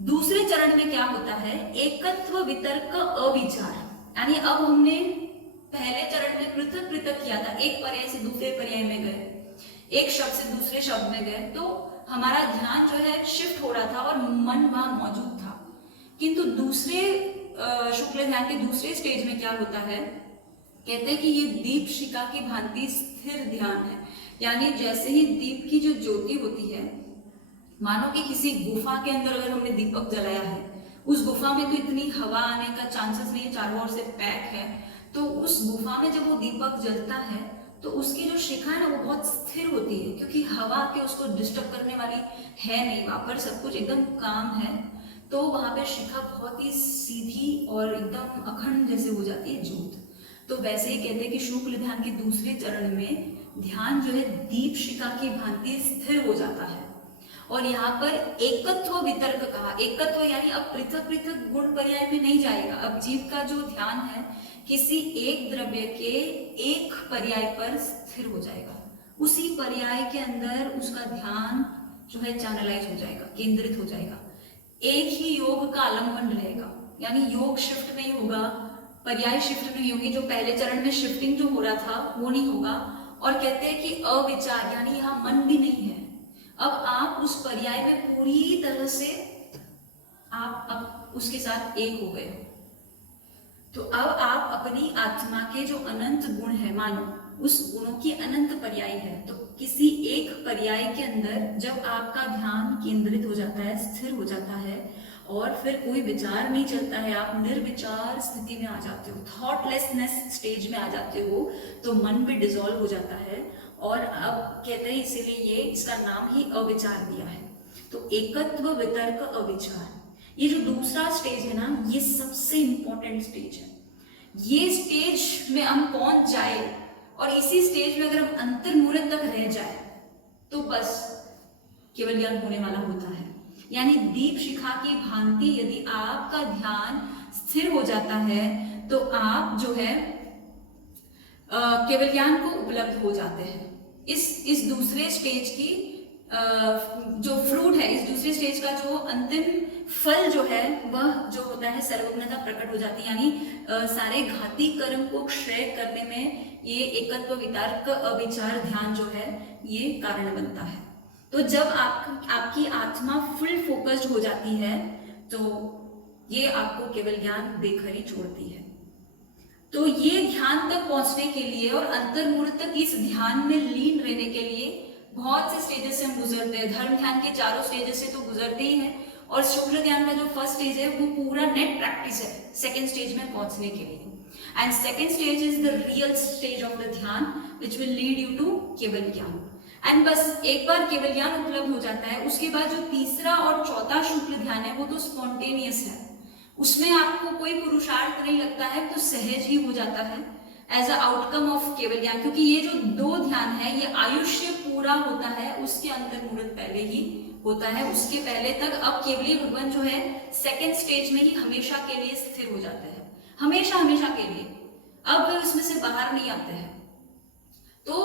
दूसरे चरण में क्या होता है, एकत्व वितर्क अविचार, यानी अब हमने पहले चरण में पृथक पृथक किया था, एक पर्याय से दूसरे पर्याय में गए, एक शब्द से दूसरे शब्द में गए, तो हमारा ध्यान जो है शिफ्ट हो रहा था और मन वहां मौजूद था। किंतु दूसरे शुक्ल ध्यान के दूसरे स्टेज में क्या होता है, कहते हैं कि ये दीप शिखा की भांति स्थिर ध्यान है, यानी जैसे ही दीप की जो ज्योति होती है, मानो कि किसी गुफा के अंदर अगर हमने दीपक जलाया है, उस गुफा में तो इतनी हवा आने का चांसेस नहीं, चारों ओर से पैक है, तो उस गुफा में जब वो दीपक जलता है तो उसकी जो शिखा है ना वो बहुत स्थिर होती है, क्योंकि हवा के उसको डिस्टर्ब करने वाली है नहीं, वहां पर सब कुछ एकदम काम है, तो वहां पर शिखा बहुत ही सीधी और एकदम अखंड जैसे हो जाती है ज्योत। तो वैसे ही कहते हैं कि शुक्ल ध्यान के दूसरे चरण में ध्यान जो है दीप शिखा की भांति स्थिर हो जाता है। और यहाँ पर एकत्व वितर्क कहा, एकत्व यानी अब पृथक पृथक गुण पर्याय में नहीं जाएगा, अब जीव का जो ध्यान है किसी एक द्रव्य के एक पर्याय पर स्थिर हो जाएगा, उसी पर्याय के अंदर उसका ध्यान जो है चैनलाइज हो जाएगा, केंद्रित हो जाएगा, एक ही योग का आलम्बन रहेगा, यानी योग शिफ्ट नहीं होगा, पर्याय शिफ्ट नहीं होगी, जो पहले चरण में शिफ्टिंग जो हो रहा था वो नहीं होगा। और कहते हैं कि अविचार, यानी यहाँ मन भी नहीं है, अब आप उस पर्याय में पूरी तरह से आप अब उसके साथ एक हो गए। तो अब आप अपनी आत्मा के जो अनंत गुण है, मानो उस गुणों की अनंत पर्याय है, तो किसी एक पर्याय के अंदर जब आपका ध्यान केंद्रित हो जाता है, स्थिर हो जाता है, और फिर कोई विचार नहीं चलता है, आप निर्विचार स्थिति में आ जाते हो, थॉटलेसनेस स्टेज में आ जाते हो, तो मन भी डिसॉल्व हो जाता है। और अब कहते हैं इसीलिए ये इसका नाम ही अविचार दिया है। तो एकत्व वितर्क अविचार, ये जो दूसरा स्टेज है ना, ये सबसे इंपॉर्टेंट स्टेज है। ये स्टेज में हम पहुंच जाए और इसी स्टेज में अगर हम अंतर्मुहूर्त तक रह जाए तो बस केवल ज्ञान होने वाला होता है। यानी दीप शिखा की भांति यदि आपका ध्यान स्थिर हो जाता है तो आप जो है केवल ज्ञान को उपलब्ध हो जाते हैं। इस दूसरे स्टेज की जो फ्रूट है, इस दूसरे स्टेज का जो अंतिम फल जो है वह जो होता है सर्वज्ञता प्रकट हो जाती है, यानी सारे घाती कर्म को क्षय करने में ये एकत्व वितर्क अविचार ध्यान जो है ये कारण बनता है। तो जब आपकी आत्मा फुल फोकस्ड हो जाती है तो ये आपको केवल ज्ञान देकर ही छोड़ती है। तो ये ध्यान तक पहुंचने के लिए और अंतर्मुहूर्त तक इस ध्यान में लीन रहने के लिए बहुत से स्टेजेस से हम गुजरते हैं। धर्म ध्यान के चारों स्टेजेस से तो गुजरते ही हैं, और शुक्ल ध्यान का जो फर्स्ट स्टेज है वो पूरा नेट प्रैक्टिस है सेकेंड स्टेज में पहुंचने के लिए। And second stage is the real stage of the dhyan which will lead you to keval gyan. And बस एक बार केवल ज्ञान उपलब्ध हो जाता है, उसके बाद जो तीसरा और चौथा शुक्ल ध्यान है वो तो स्पॉन्टेनियस है, उसमें आपको कोई पुरुषार्थ नहीं लगता है, तो सहज ही हो जाता है एज अ आउटकम ऑफ केवल ज्ञान। क्योंकि ये जो दो ध्यान है ये आयुष्य पूरा होता है उसके अंतर्मुहूर्त पहले ही होता है, उसके पहले तक अब केवली भगवान जो है सेकेंड स्टेज में ही हमेशा के लिए स्थिर हो जाते हैं, हमेशा हमेशा के लिए, अब वे उसमें से बाहर नहीं आते हैं। तो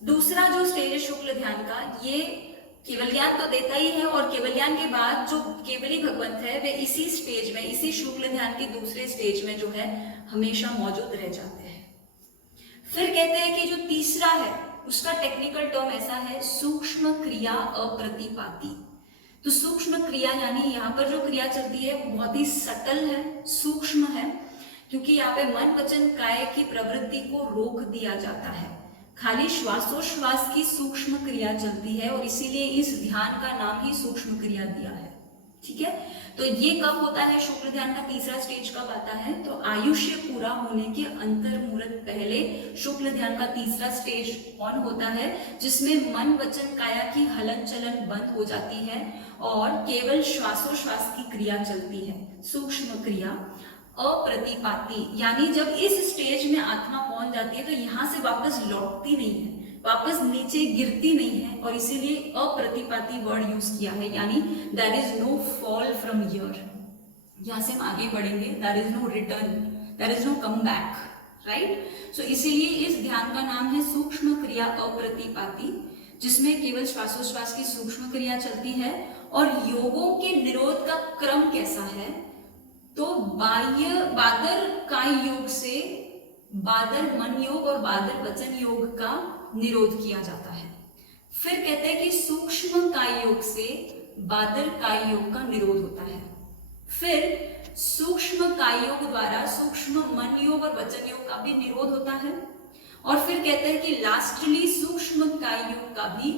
दूसरा जो स्टेज है शुक्ल ध्यान का, ये केवल ज्ञान तो देता ही है, और केवल ज्ञान के बाद जो केवली भगवंत है वे इसी स्टेज में, इसी शुक्ल ध्यान के दूसरे स्टेज में जो है हमेशा मौजूद रह जाते हैं। फिर कहते हैं कि जो तीसरा है उसका टेक्निकल टर्म ऐसा है, सूक्ष्म क्रिया अप्रतिपाती। तो सूक्ष्म क्रिया यानी यहाँ पर जो क्रिया चलती है वो बहुत ही सटल है, सूक्ष्म है, क्योंकि यहाँ पे मन वचन काया की प्रवृत्ति को रोक दिया जाता है, खाली श्वासोश्वास की सूक्ष्म क्रिया चलती है, और इसीलिए इस ध्यान का नाम ही सूक्ष्म क्रिया दिया है। ठीक है, तो ये कब होता है, शुक्ल ध्यान का तीसरा स्टेज कब आता है, तो आयुष्य पूरा होने के अंतर्मुहूर्त पहले शुक्ल ध्यान का तीसरा स्टेज ऑन होता है, जिसमें मन वचन काया की हलन चलन बंद हो जाती है और केवल श्वासोश्वास की क्रिया चलती है, सूक्ष्म क्रिया अप्रतिपाती। यानी जब इस स्टेज में आत्मा पहुंच जाती है तो यहां से वापस लौटती नहीं है, वापस नीचे गिरती नहीं है, और इसीलिए अप्रतिपाती वर्ड यूज किया है, यानी there is no fall from here, यहां से हम आगे बढ़ेंगे, there is no return, there is no come back, right. So इसीलिए इस ध्यान का नाम है सूक्ष्म क्रिया अप्रतिपाती, जिसमें केवल श्वासोश्वास की सूक्ष्म क्रिया चलती है और योगों के निरोध का क्रम कैसा है, तो बाह्य बादर काय योग से बादर मन योग और बादर वचन योग का निरोध किया जाता है। फिर कहते हैं कि सूक्ष्म काय योग से बादर काय योग का निरोध होता है। फिर सूक्ष्म काय योग द्वारा सूक्ष्म मन योग और वचन योग का भी निरोध होता है। और फिर कहते हैं कि लास्टली सूक्ष्म काय योग का भी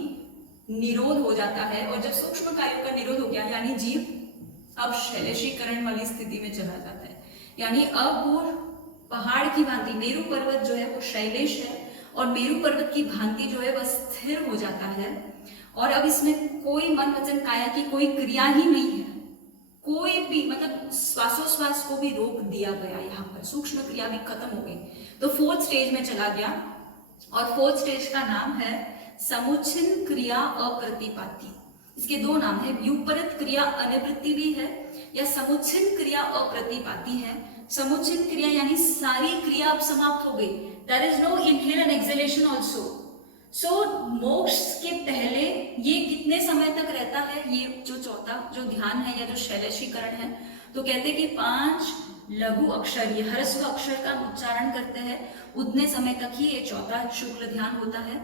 निरोध हो जाता है। और जब सूक्ष्म काय योग का निरोध हो गया यानी जीव अब शैलेशीकरण वाली स्थिति में चला जाता है, यानी अब वो पहाड़ की भांति, मेरू पर्वत जो है वो शैलेश है और मेरू पर्वत की भांति जो है वह स्थिर हो जाता है। और अब इसमें कोई मन वचन काया की कोई क्रिया ही नहीं है, कोई भी मतलब श्वासोश्वास को भी रोक दिया गया, यहाँ पर सूक्ष्म क्रिया भी खत्म हो गई। तो फोर्थ स्टेज में चला गया और फोर्थ स्टेज का नाम है समुच्छिन्न क्रिया अप्रतिपाती। इसके दो नाम है, व्युपरत क्रिया अनिवृत्ति भी है या समुच्छिन्न क्रिया अप्रतिपाती है। समुच्छिन्न क्रिया यानी सारी क्रिया अब समाप्त हो गई, there is no inhale and exhalation also. So मोक्ष के पहले ये कितने समय तक रहता है, ये जो चौथा जो ध्यान है या जो शैलेशीकरण है, तो कहते हैं कि 5 लघु अक्षर, ये ह्रस्व अक्षर का उच्चारण करते हैं, उतने समय तक ही ये चौथा शुक्ल ध्यान होता है।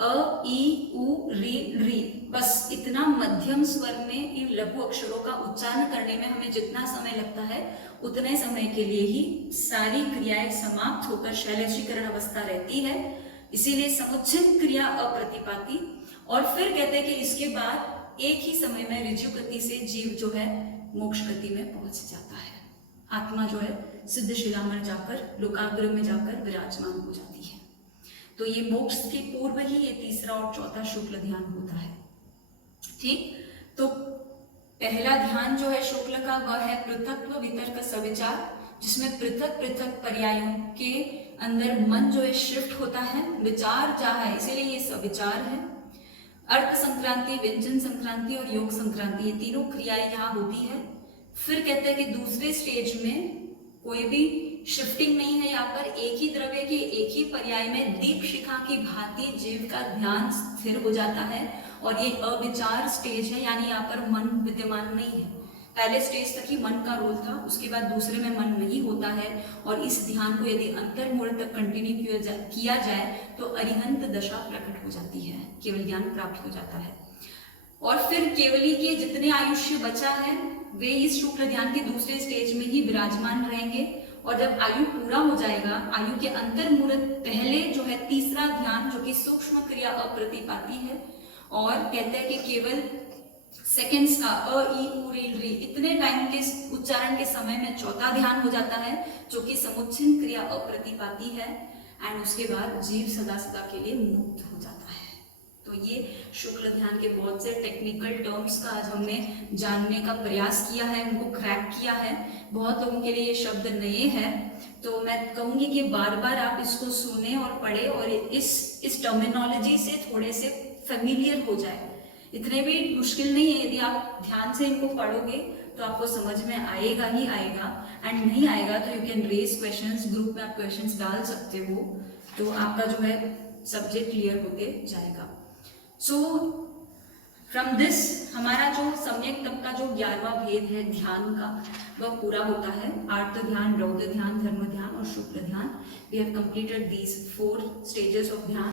अ ई उ री री, बस इतना मध्यम स्वर में इन लघु अक्षरों का उच्चारण करने में हमें जितना समय लगता है उतने समय के लिए ही सारी क्रियाएं समाप्त होकर शैलेशीकरण अवस्था रहती है, इसीलिए समुच्छिन्न क्रिया अप्रतिपाती। और फिर कहते हैं कि इसके बाद एक ही समय में ऋजु गति से जीव जो है मोक्ष गति में पहुंच जाता है, आत्मा जो है सिद्ध शिला में जाकर लोकाग्र में जाकर विराजमान हो जाती है। तो ये मोक्ष के पूर्व ही ये तीसरा और चौथा शुक्ल ध्यान होता है। ठीक, तो पहला ध्यान जो है शुक्ल का वह है पृथक्त्व वितर्क सविचार, जिसमें पृथक पृथक पर्यायों के अंदर मन जो है शिफ्ट होता है, विचार जहाँ है इसीलिए ये सविचार है। अर्थ संक्रांति, व्यंजन संक्रांति और योग संक्रांति, ये तीनों क्रियाएं यहाँ होती है। फिर कहते हैं कि दूसरे स्टेज में कोई भी शिफ्टिंग नहीं है, यहाँ पर एक ही द्रव्य के एक ही पर्याय में दीप शिखा की भांति जीव का ध्यान स्थिर हो जाता है और ये अविचार स्टेज है, यानी यहाँ पर मन विद्यमान नहीं है। पहले स्टेज तक ही मन का रोल था, उसके बाद दूसरे में मन नहीं होता है और इस ध्यान को यदि अंतर्मूल तक कंटिन्यू किया जाए तो अरिहंत दशा प्रकट हो जाती है, केवल ज्ञान प्राप्त हो जाता है। और फिर केवली के जितने आयुष्य बचा है वे इस शुक्ल ध्यान के दूसरे स्टेज में ही विराजमान रहेंगे और जब आयु पूरा हो जाएगा, आयु के अंतर्मूर्त पहले जो है तीसरा ध्यान जो कि सूक्ष्म क्रिया अप्रतिपाती है और कहते हैं कि केवल सेकेंड्स का अ ई उ री री इतने टाइम के उच्चारण के समय में चौथा ध्यान हो जाता है जो कि समुच्छिन्न क्रिया अप्रतिपाती है एंड उसके बाद जीव सदा सदा के लिए मुक्त हो जाता है। तो ये शुक्ल ध्यान के बहुत से टेक्निकल टर्म्स का आज हमने जानने का प्रयास किया है, उनको क्रैक किया है। बहुत लोगों के लिए ये शब्द नए हैं, तो मैं कहूँगी कि बार बार आप इसको सुने और पढ़े और इस टर्मिनोलॉजी से थोड़े से फेमिलियर हो जाए। इतने भी मुश्किल नहीं है, यदि आप ध्यान से इनको पढ़ोगे तो आपको समझ में आएगा ही आएगा एंड नहीं आएगा तो you can raise questions, group में आप क्वेश्चंस डाल सकते हो, तो आपका जो है सब्जेक्ट क्लियर होते जाएगा। सो फ्रॉम दिस हमारा जो सम्यक तप का जो 11वां भेद है ध्यान का वह पूरा होता है। आर्त ध्यान, रौद्र ध्यान, धर्म ध्यान और शुक्ल ध्यान। We have completed these 4 stages of ध्यान।